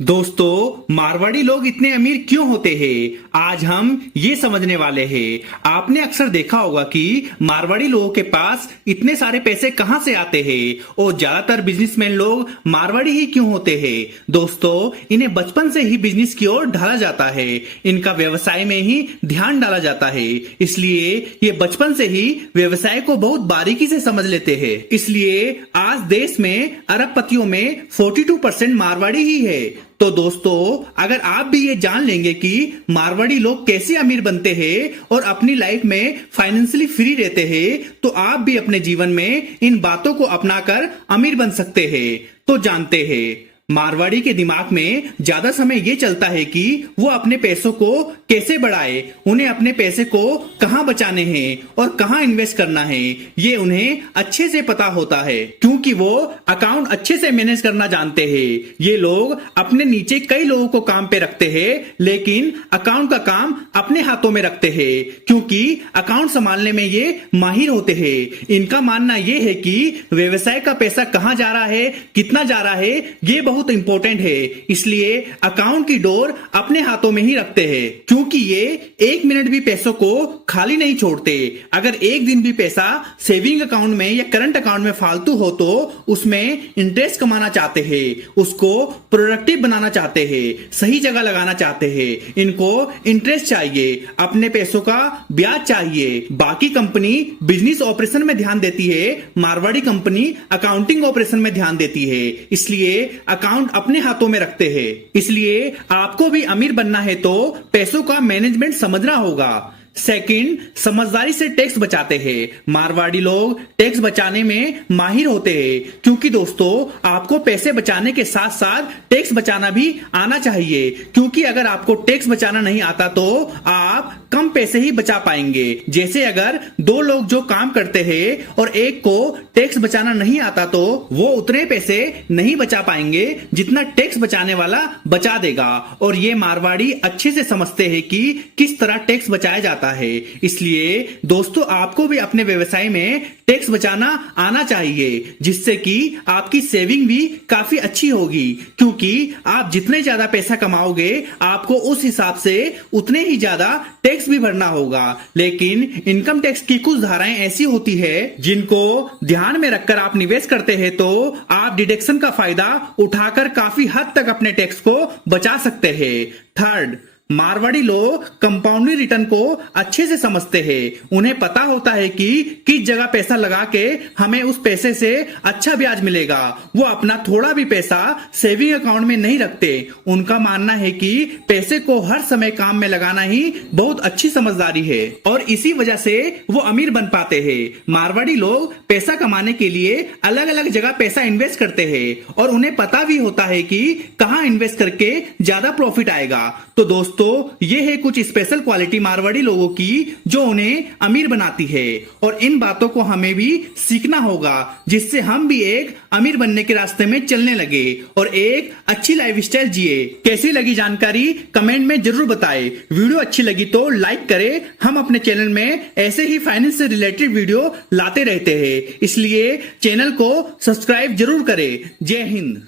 दोस्तों, मारवाड़ी लोग इतने अमीर क्यों होते हैं? आज हम ये समझने वाले हैं। आपने अक्सर देखा होगा कि मारवाड़ी लोगों के पास इतने सारे पैसे कहां से आते हैं और ज्यादातर बिजनेसमैन लोग मारवाड़ी ही क्यों होते हैं? दोस्तों, इन्हें बचपन से ही बिजनेस की ओर ढाला जाता है। इनका व्यवसाय में ही ध्यान डाला जाता है, इसलिए ये बचपन से ही व्यवसाय को बहुत बारीकी से समझ लेते हैं। इसलिए आज देश में अरबपतियों में 42% मारवाड़ी ही है। तो दोस्तों, अगर आप भी ये जान लेंगे कि मारवाड़ी लोग कैसे अमीर बनते हैं और अपनी लाइफ में फाइनेंशियली फ्री रहते हैं, तो आप भी अपने जीवन में इन बातों को अपनाकर अमीर बन सकते हैं। तो जानते हैं, मारवाड़ी के दिमाग में ज्यादा समय ये चलता है कि वो अपने पैसों को कैसे बढ़ाए, उन्हें अपने पैसे को कहां बचाने हैं और कहां इन्वेस्ट करना है, ये उन्हें अच्छे से पता होता है, क्योंकि वो अकाउंट अच्छे से मैनेज करना जानते हैं। ये लोग अपने नीचे कई लोगों को काम पे रखते हैं, लेकिन अकाउंट का काम अपने हाथों में रखते हैं, क्योंकि अकाउंट संभालने में ये माहिर होते हैं। इनका मानना ये है कि व्यवसाय का पैसा कहां जा रहा है, कितना जा रहा है, ये बहुत इंपॉर्टेंट है। इसलिए अकाउंट की डोर अपने हाथों में ही रखते हैं, क्योंकि ये एक मिनट भी पैसों को खाली नहीं छोड़ते। अगर एक दिन भी पैसा सेविंग अकाउंट में या करंट अकाउंट में फालतू हो तो उसमें इंटरेस्ट कमाना चाहते हैं, उसको प्रोडक्टिव बनाना चाहते हैं, सही जगह लगाना चाहते हैं। इनको इंटरेस्ट चाहिए, अपने पैसों का ब्याज चाहिए। बाकी कंपनी बिजनेस ऑपरेशन में ध्यान देती है, मारवाड़ी कंपनी अकाउंटिंग ऑपरेशन में ध्यान देती है। इसलिए अकाउंट अपने हाथों में रखते हैं। इसलिए आपको भी अमीर बनना है तो पैसों का मैनेजमेंट समझना होगा। सेकंड, समझदारी से टैक्स बचाते हैं। मारवाड़ी लोग टैक्स बचाने में माहिर होते हैं, क्योंकि दोस्तों, आपको पैसे बचाने के साथ साथ टैक्स बचाना भी आना चाहिए, क्योंकि अगर आपको टैक्स बचाना नहीं आता तो आप कम पैसे ही बचा पाएंगे। जैसे अगर दो लोग जो काम करते हैं और एक को टैक्स बचाना नहीं आता तो वो उतने पैसे नहीं बचा पाएंगे जितना टैक्स बचाने वाला बचा देगा। और ये मारवाड़ी अच्छे से समझते हैं कि किस तरह टैक्स बचाया जाता है। इसलिए दोस्तों, आपको भी अपने व्यवसाय में टैक्स बचाना आना चाहिए, जिससे कि आपकी सेविंग भी काफी अच्छी होगी, क्योंकि आप जितने ज्यादा पैसा कमाओगे आपको उस हिसाब से उतने ही ज्यादा टैक्स भी भरना होगा। लेकिन इनकम टैक्स की कुछ धाराएं ऐसी होती है जिनको ध्यान में रखकर आप निवेश करते हैं तो आप डिडक्शन का फायदा उठाकर काफी हद तक अपने टैक्स को बचा सकते हैं। थर्ड, मारवाड़ी लोग कंपाउंडिंग रिटर्न को अच्छे से समझते हैं। उन्हें पता होता है कि किस जगह पैसा लगा के हमें उस पैसे से अच्छा ब्याज मिलेगा। वो अपना थोड़ा भी पैसा सेविंग अकाउंट में नहीं रखते। उनका मानना है कि पैसे को हर समय काम में लगाना ही बहुत अच्छी समझदारी है, और इसी वजह से वो अमीर बन पाते हैं। मारवाड़ी लोग पैसा कमाने के लिए अलग अलग जगह पैसा इन्वेस्ट करते हैं, और उन्हें पता भी होता है कि कहां इन्वेस्ट करके ज्यादा प्रॉफिट आएगा। तो दोस्तों, ये है कुछ स्पेशल क्वालिटी मारवाड़ी लोगों की जो उन्हें अमीर बनाती है, और इन बातों को हमें भी सीखना होगा, जिससे हम भी एक अमीर बनने के रास्ते में चलने लगे और एक अच्छी लाइफस्टाइल जिए। कैसी लगी जानकारी कमेंट में जरूर बताएं। वीडियो अच्छी लगी तो लाइक करें। हम अपने चैनल में ऐसे ही फाइनेंस से रिलेटेड वीडियो लाते रहते हैं, इसलिए चैनल को सब्सक्राइब जरूर करें। जय हिंद।